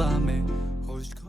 pas, mais oh, je crois.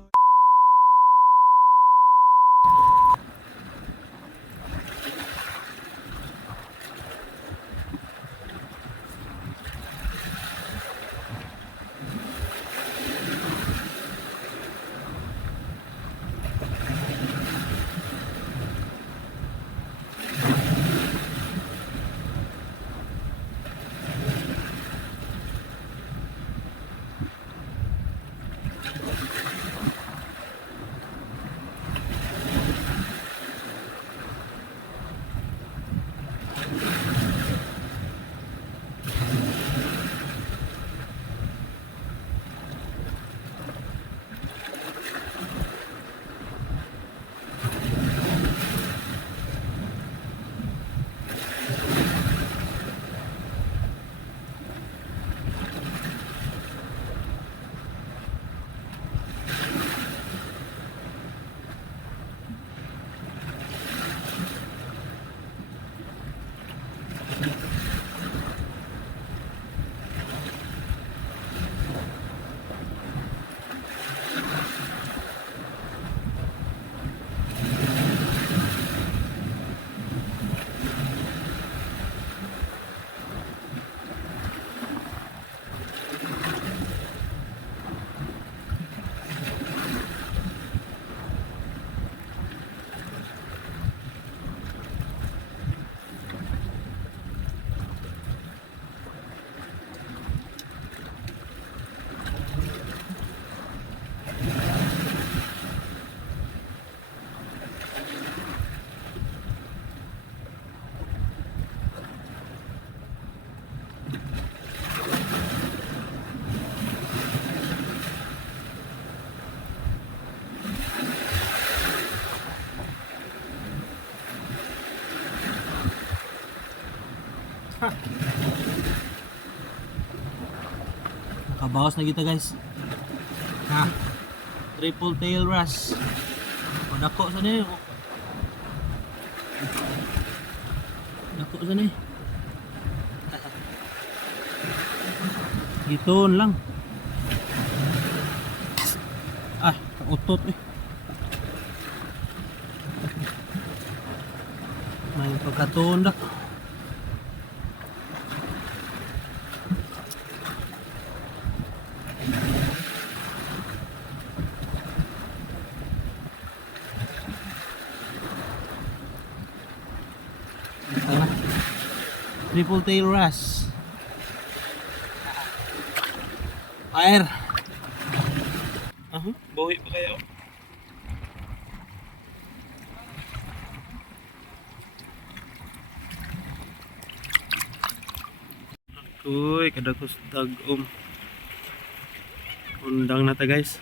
Nakabawas na kita guys. Ha. Triple tail wrasse. Dako sa ni. Dako sa ni. Giton lang. Ah, kautot eh. May pagkaton dak. Triple tail wrasse. Air. Buhay pa kayo. Uy, kada ko tag undang na ta guys.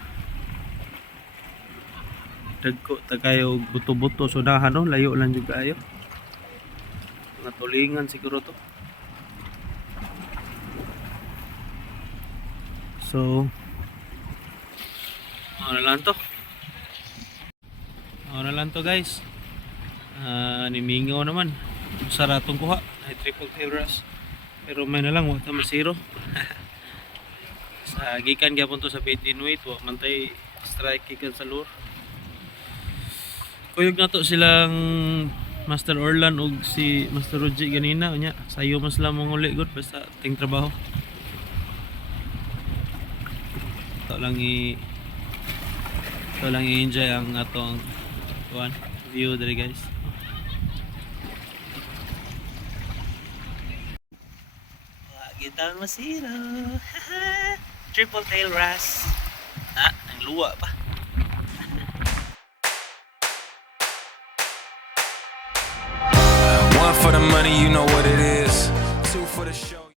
Dagko ta kayo buto-buto sudahan no, layo lang jud kayo. Mga tulingan siguro to. So ano lang to guys. Nimingaw naman saratong kuha ay triple tail wrasse, pero may na lang wata masiro. Sa gikan gyapon to sa bait in weight, wa man tay strike gikan sa lure. Kuyog na to silang Master Orlan ug si Master Roji ganina unya sayo mas lang mong uli gud basta ting trabaho. Ito lang i-enjoy ang atong view dere guys. Kita masiro. Triple tail wrasse. Ang luwa pa. One for the money, you know what it is. Two for the show.